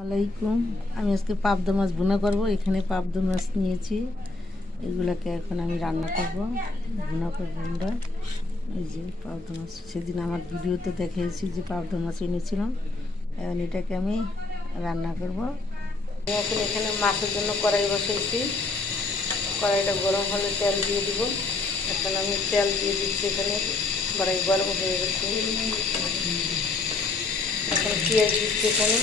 আলাইকুম। আমি আজকে পাবদা মাছ ভুনা করব। এখানে পাবদা মাছ নিয়েছি, এগুলাকে এখন আমি রান্না করব, ভুনা করবো আমরা। এই যে পাবদা মাছ, সেদিন আমার ভিডিওতে দেখিয়েছি যে পাবদা মাছ এনেছিলাম। এখন এটাকে আমি রান্না করব। আমি এখন এখানে মাছের জন্য কড়াই বসাইছি। কড়াইটা গরম হলে তেল দিয়ে দিব। এখন আমি তেল দিয়ে দিচ্ছি। এখানে কড়াই গরম হয়ে গেছে। এখন পেঁয়াজ দিচ্ছি। এখানে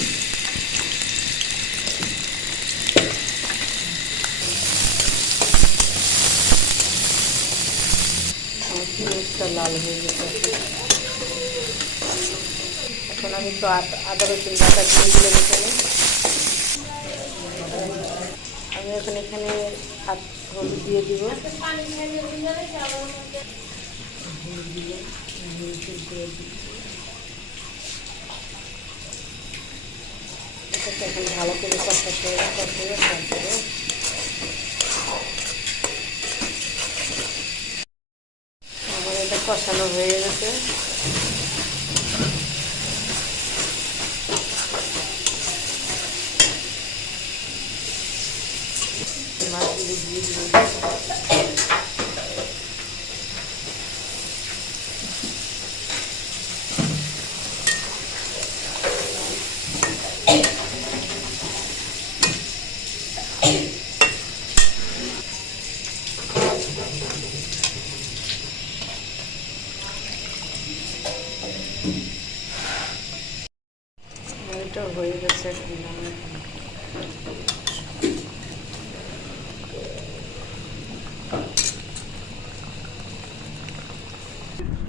পেঁয়াজটা লাল হয়ে গেছে। এখন আমি তো আদা রসুন বাটা দিয়ে দিলাম। আমি এখন এখানে হলুদ দিয়ে দিব। এখন ভালো করে কষাতে তারপরে আমার এটা কষানো হয়ে গেছে। মাছগুলো দিয়ে দিব। এটা হয়ে গেছে।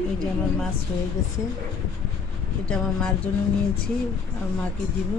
এই যে আমার মাছ হয়ে গেছে। এটা আমার মার জন্য নিয়েছি, আর মাকে দিব।